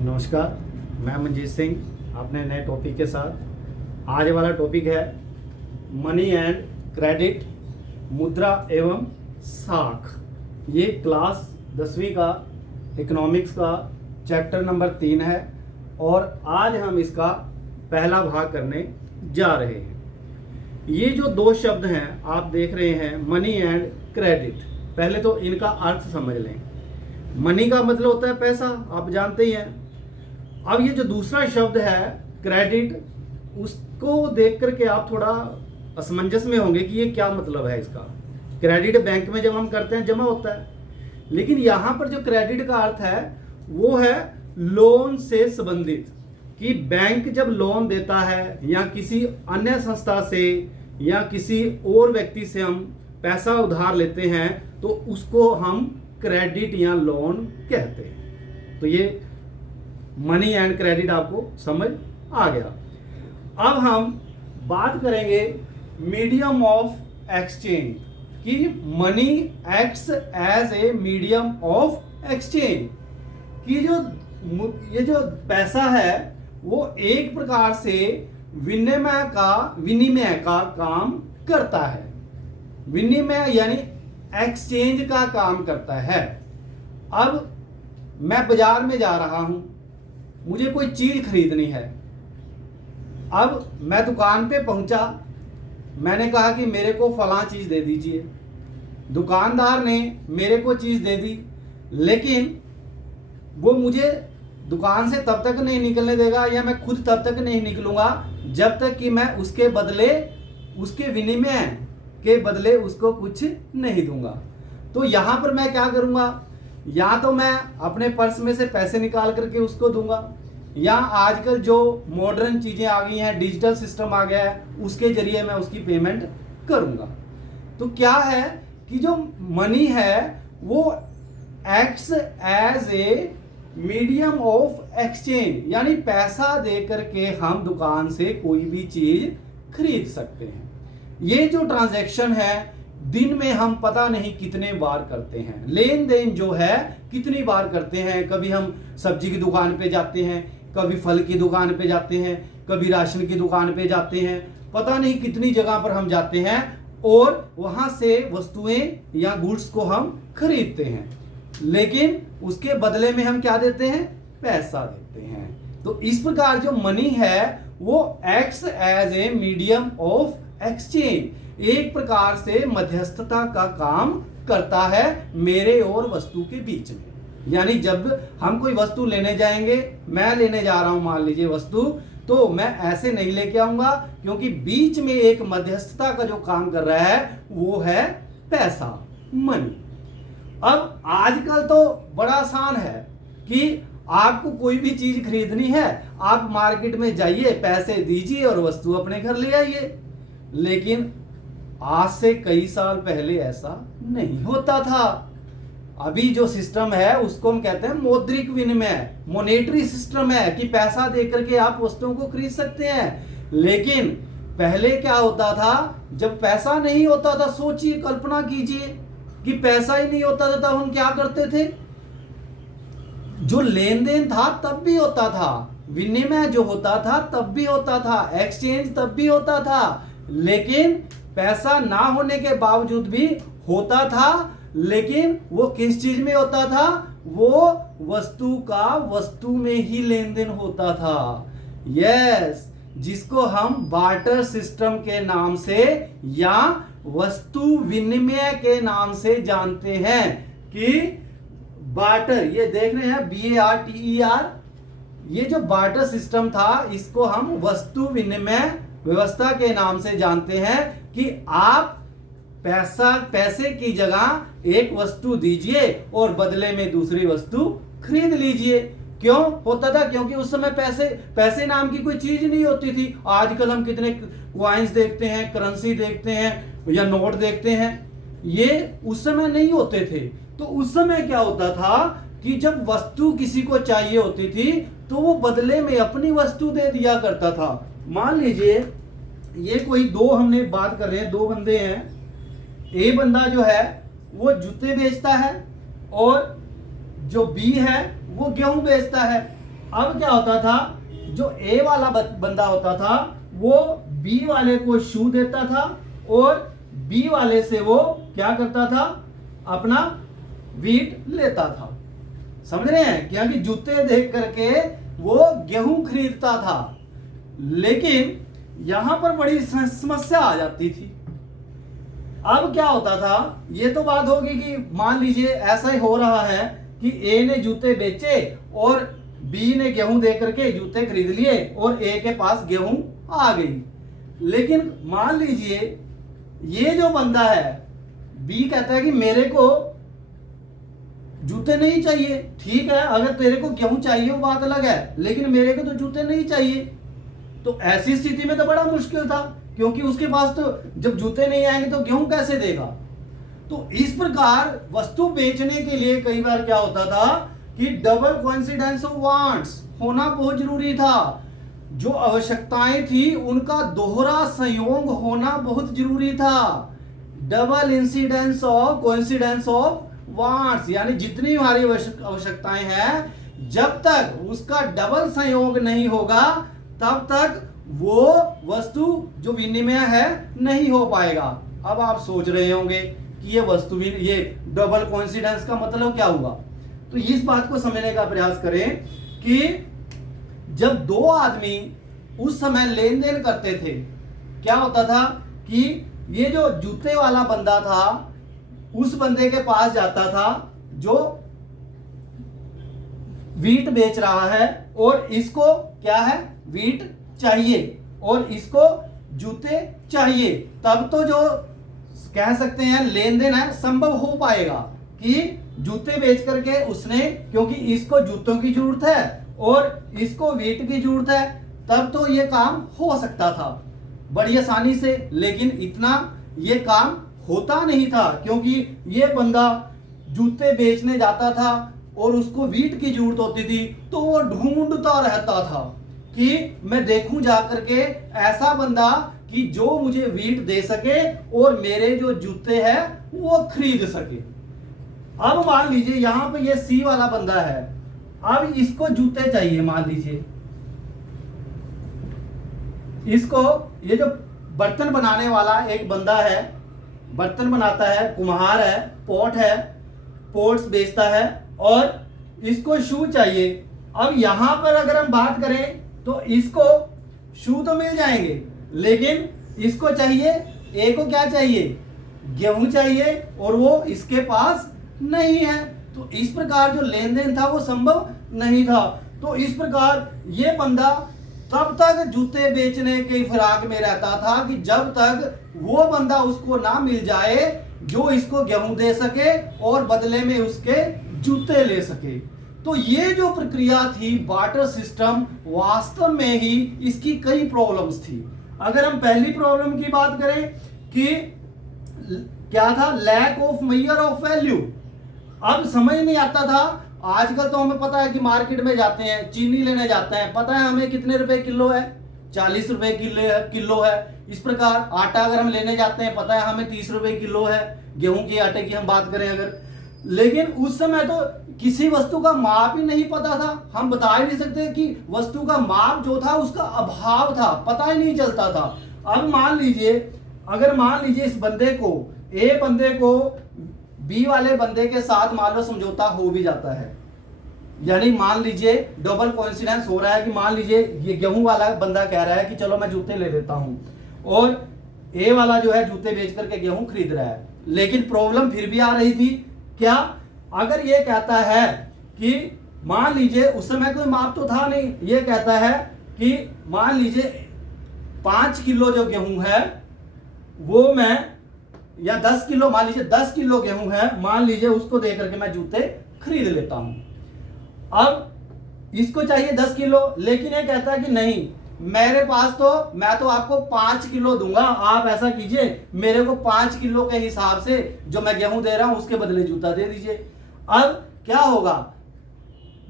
नमस्कार, मैं मनजीत सिंह अपने नए टॉपिक के साथ। आज वाला टॉपिक है मनी एंड क्रेडिट, मुद्रा एवं साख। ये क्लास 10वीं का इकोनॉमिक्स का चैप्टर नंबर 3 है और आज हम इसका पहला भाग करने जा रहे हैं। ये जो दो शब्द हैं आप देख रहे हैं, मनी एंड क्रेडिट। पहले तो इनका अर्थ समझ लें। मनी का मतलब होता है पैसा, आप जानते ही हैं। अब ये जो दूसरा शब्द है क्रेडिट, उसको देख करके आप थोड़ा असमंजस में होंगे कि ये क्या मतलब है इसका। क्रेडिट बैंक में जब हम करते हैं जमा होता है, लेकिन यहाँ पर जो क्रेडिट का अर्थ है वो है लोन से संबंधित। कि बैंक जब लोन देता है या किसी अन्य संस्था से या किसी और व्यक्ति से हम पैसा उधार लेते हैं तो उसको हम क्रेडिट या लोन कहते हैं। तो ये मनी एंड क्रेडिट आपको समझ आ गया। अब हम बात करेंगे मीडियम ऑफ एक्सचेंज, कि money acts as a medium of exchange. कि ये जो पैसा है वो एक प्रकार से विनिमय का काम करता है। विनिमय यानी एक्सचेंज का काम करता है। अब मैं बाजार में जा रहा हूं, मुझे कोई चीज खरीदनी है। अब मैं दुकान पे पहुंचा, मैंने कहा कि मेरे को फलां चीज दे दीजिए। दुकानदार ने मेरे को चीज दे दी, लेकिन वो मुझे दुकान से तब तक नहीं निकलने देगा या मैं खुद तब तक नहीं निकलूंगा जब तक कि मैं उसके बदले, उसके विनिमय के बदले उसको कुछ नहीं दूंगा। तो यहां पर मैं क्या करूंगा, या तो मैं अपने पर्स में से पैसे निकाल करके उसको दूंगा, या आजकल जो मॉडर्न चीजें आ गई हैं, डिजिटल सिस्टम आ गया है, उसके जरिए मैं उसकी पेमेंट करूंगा। तो क्या है कि जो मनी है वो acts as a medium of exchange, यानी पैसा दे करके हम दुकान से कोई भी चीज खरीद सकते हैं। ये जो ट्रांजैक्शन है दिन में हम पता नहीं कितने बार करते हैं। लेन देन जो है कितनी बार करते हैं। कभी हम सब्जी की दुकान पे जाते हैं, कभी फल की दुकान पे जाते हैं, कभी राशन की दुकान पे जाते हैं, पता नहीं कितनी जगह पर हम जाते हैं और वहां से वस्तुएं या गुड्स को हम खरीदते हैं। लेकिन उसके बदले में हम क्या देते हैं, पैसा देते हैं। तो इस प्रकार जो मनी है वो acts as a medium of exchange, एक प्रकार से मध्यस्थता का काम करता है मेरे और वस्तु के बीच में। यानी जब हम कोई वस्तु लेने जाएंगे, मैं लेने जा रहा हूं मान लीजिए वस्तु, तो मैं ऐसे नहीं लेके आऊंगा, क्योंकि बीच में एक मध्यस्थता का जो काम कर रहा है वो है पैसा, मनी। अब आजकल तो बड़ा आसान है कि आपको कोई भी चीज खरीदनी है, आप मार्केट में जाइए, पैसे दीजिए और वस्तु अपने घर ले आइए। लेकिन आज से कई साल पहले ऐसा नहीं होता था। अभी जो सिस्टम है उसको हम कहते हैं मौद्रिक विनिमय, मोनेटरी सिस्टम है, कि पैसा देकर के आप वस्तुओं को खरीद सकते हैं। लेकिन पहले क्या होता था, जब पैसा नहीं होता था, सोचिए, कल्पना कीजिए कि पैसा ही नहीं होता था, तब हम क्या करते थे। जो लेन देन था तब भी होता था, विनिमय जो होता था तब भी होता था, एक्सचेंज तब भी होता था, लेकिन पैसा ना होने के बावजूद भी होता था। लेकिन वो किस चीज में होता था, वो वस्तु का वस्तु में ही लेन देन होता था। यस, जिसको हम बार्टर सिस्टम के नाम से या वस्तु विनिमय के नाम से जानते हैं। कि बार्टर, ये देख रहे हैं BARTER, ये जो बार्टर सिस्टम था इसको हम वस्तु विनिमय व्यवस्था के नाम से जानते हैं। कि आप पैसे की जगह एक वस्तु दीजिए और बदले में दूसरी वस्तु खरीद लीजिए। क्यों होता था, क्योंकि उस समय पैसे नाम की कोई चीज नहीं होती थी। आजकल हम कितने क्वाइंस देखते हैं, करेंसी देखते हैं या नोट देखते हैं, ये उस समय नहीं होते थे। तो उस समय क्या होता था कि जब वस्तु किसी को चाहिए होती थी तो वो बदले में अपनी वस्तु दे दिया करता था। मान लीजिए ये कोई दो, हमने बात कर रहे हैं, दो बंदे हैं। ए बंदा जो है वो जूते बेचता है और जो बी है वो गेहूं बेचता है। अब क्या होता था, जो ए वाला बंदा होता था वो बी वाले को शू देता था और बी वाले से वो क्या करता था, अपना वीट लेता था। समझ रहे हैं, क्योंकि जूते देख करके वो गेहूं खरीदता था। लेकिन यहां पर बड़ी समस्या आ जाती थी। अब क्या होता था, ये तो बात होगी कि मान लीजिए ऐसा ही हो रहा है कि ए ने जूते बेचे और बी ने गेहूं दे करके जूते खरीद लिए और ए के पास गेहूं आ गई। लेकिन मान लीजिए ये जो बंदा है, बी कहता है कि मेरे को जूते नहीं चाहिए। ठीक है, अगर तेरे को गेहूं चाहिए वो बात अलग है, लेकिन मेरे को तो जूते नहीं चाहिए। तो ऐसी स्थिति में तो बड़ा मुश्किल था, क्योंकि उसके पास तो जब जूते नहीं आएंगे तो गेहूं कैसे देगा। तो इस प्रकार वस्तु बेचने के लिए कई बार क्या होता था कि डबल कोइंसिडेंस ऑफ वांट्स होना बहुत जरूरी था। जो आवश्यकताएं थी उनका दोहरा संयोग होना बहुत जरूरी था। Double incidence of coincidence of wants, यानी जितनी हमारी आवश्यकताएं हैं, जब तक उसका डबल संयोग नहीं होगा तब तक वो वस्तु जो विनिमय है नहीं हो पाएगा। अब आप सोच रहे होंगे कि ये वस्तु ये डबल कोइंसिडेंस का मतलब क्या हुआ। तो इस बात को समझने का प्रयास करें कि जब दो आदमी उस समय लेन देन करते थे, क्या होता था कि ये जो जूते वाला बंदा था उस बंदे के पास जाता था जो वीट बेच रहा है, और इसको क्या है, वीट चाहिए और इसको जूते चाहिए। तब तो जो कह सकते हैं लेन देन है संभव हो पाएगा कि जूते बेच करके उसने, क्योंकि इसको जूतों की जरूरत है और इसको वीट की जरूरत है, तब तो ये काम हो सकता था बड़ी आसानी से। लेकिन इतना ये काम होता नहीं था, क्योंकि ये बंदा जूते बेचने जाता था और उसको वीट की जरूरत होती थी, तो वो ढूंढता रहता था कि मैं देखूं जाकर के ऐसा बंदा कि जो मुझे वीट दे सके और मेरे जो जूते हैं वो खरीद सके। अब मान लीजिए यहां पे ये सी वाला बंदा है, अब इसको जूते चाहिए। मान लीजिए इसको, ये जो बर्तन बनाने वाला एक बंदा है, बर्तन बनाता है, कुम्हार है, पोट्स बेचता है, और इसको शू चाहिए। अब यहां पर अगर हम बात करें तो इसको शू तो मिल जाएंगे, लेकिन इसको चाहिए, ए को क्या चाहिए, गेहूं चाहिए, और वो इसके पास नहीं है। तो इस प्रकार जो लेन देन था वो संभव नहीं था। तो इस प्रकार ये बंदा तब तक जूते बेचने के फिराक में रहता था कि जब तक वो बंदा उसको ना मिल जाए जो इसको गेहूं दे सके और बदले में उसके जूते ले सके। तो ये जो प्रक्रिया थी बार्टर सिस्टम, वास्तव में ही इसकी कई प्रॉब्लम्स थी। अगर हम पहली प्रॉब्लम की बात करें कि क्या था, lack of measure of value. अब समझ नहीं आता था। आजकल तो हमें पता है कि मार्केट में जाते हैं, चीनी लेने जाते हैं, पता है हमें कितने रुपए किलो है, 40 रुपए किलो है। इस प्रकार आटा अगर हम लेने जाते हैं, पता है हमें 30 रुपए किलो है, गेहूं के आटे की हम बात करें अगर। लेकिन उस समय तो किसी वस्तु का माप ही नहीं पता था। हम बता ही नहीं सकते कि वस्तु का माप जो था उसका अभाव था, पता ही नहीं चलता था। अब मान लीजिए, अगर मान लीजिए इस बंदे को, ए बंदे को बी वाले बंदे के साथ मान लो समझौता हो भी जाता है, यानी मान लीजिए डबल कोइंसिडेंस हो रहा है कि मान लीजिए ये गेहूं वाला बंदा कह रहा है कि चलो मैं जूते ले लेता हूं, और ए वाला जो है जूते बेच करके गेहूं खरीद रहा है। लेकिन प्रॉब्लम फिर भी आ रही थी, क्या, अगर ये कहता है कि मान लीजिए उस समय कोई माप तो था नहीं, ये कहता है कि मान लीजिए 5 किलो जो गेहूं है वो मैं, या 10 किलो, मान लीजिए 10 किलो गेहूं है, मान लीजिए उसको दे करके मैं जूते खरीद लेता हूं। अब इसको चाहिए 10 किलो, लेकिन ये कहता है कि नहीं, मेरे पास तो, मैं तो आपको 5 किलो दूंगा, आप ऐसा कीजिए मेरे को 5 किलो के हिसाब से जो मैं गेहूं दे रहा हूं उसके बदले जूता दे दीजिए। अब क्या होगा,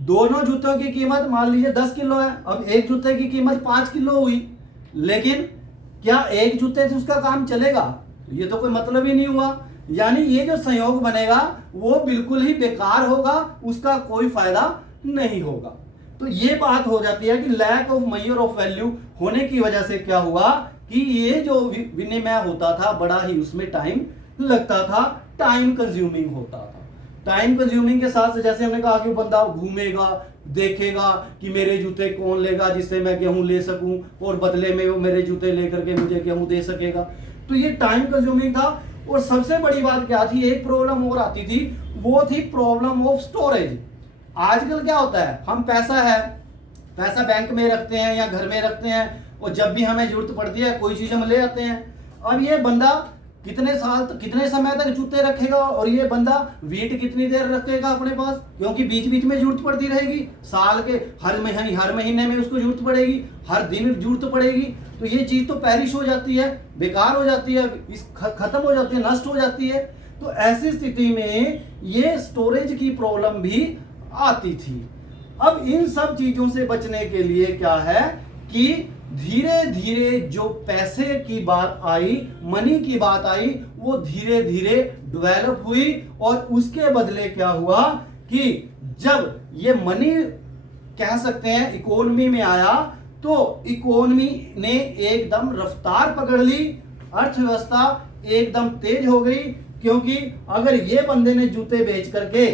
दोनों जूतों की कीमत मान लीजिए 10 किलो है, अब एक जूते की कीमत 5 किलो हुई, लेकिन क्या एक जूते से उसका काम चलेगा? ये तो कोई मतलब ही नहीं हुआ। यानी ये जो संयोग बनेगा वो बिल्कुल ही बेकार होगा, उसका कोई फायदा नहीं होगा। तो ये बात हो जाती है कि lack of measure of value होने की वजह से क्या हुआ कि ये जो विनिमय होता था बड़ा ही उसमें टाइम लगता था, टाइम कंज्यूमिंग होता था। टाइम कंज्यूमिंग के साथ जैसे हमने कहा कि बंदा घूमेगा, देखेगा कि मेरे जूते कौन लेगा जिससे मैं गेहूं ले सकूं और बदले में वो मेरे जूते लेकर के मुझे गेहूं दे सकेगा। तो ये टाइम कंज्यूमिंग था। और सबसे बड़ी बात क्या थी, एक प्रॉब्लम और आती थी, वो थी प्रॉब्लम ऑफ स्टोरेज। आजकल क्या होता है, हम पैसा बैंक में रखते हैं या घर में रखते हैं और जब भी हमें जरूरत पड़ती है कोई चीज हम ले आते हैं। अब ये बंदा कितने समय तक जूते रखेगा और ये बंदा वीट कितनी देर रखेगा अपने पास, क्योंकि बीच बीच में जरूरत पड़ती रहेगी। साल के हर महीने में उसको जरूरत पड़ेगी, हर दिन जरूरत पड़ेगी। तो ये चीज तो पैरिश हो जाती है, बेकार हो जाती है, खत्म हो जाती है, नष्ट हो जाती है। तो ऐसी स्थिति में ये स्टोरेज की प्रॉब्लम भी आती थी। अब इन सब चीजों से बचने के लिए क्या है कि धीरे धीरे जो पैसे की बात आई, मनी की बात आई, वो धीरे धीरे डेवलप हुई। और उसके बदले क्या हुआ कि जब ये मनी कह सकते हैं इकोनॉमी में आया तो इकोनॉमी ने एकदम रफ्तार पकड़ ली, अर्थव्यवस्था एकदम तेज हो गई। क्योंकि अगर ये बंदे ने जूते बेच करके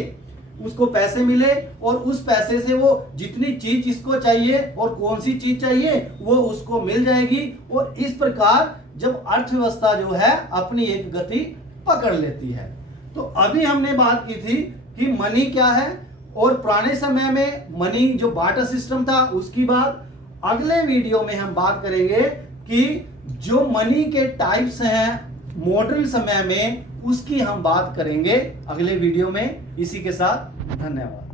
उसको पैसे मिले और उस पैसे से वो जितनी चीज जिसको चाहिए और कौन सी चीज चाहिए वो उसको मिल जाएगी। और इस प्रकार जब अर्थव्यवस्था जो है अपनी एक गति पकड़ लेती है। तो अभी हमने बात की थी कि मनी क्या है और पुराने समय में मनी जो बार्टर सिस्टम था उसकी बात। अगले वीडियो में हम बात करेंगे कि जो मनी के टाइप्स हैं मॉडर्न समय में, उसकी हम बात करेंगे अगले वीडियो में। इसी के साथ धन्यवाद।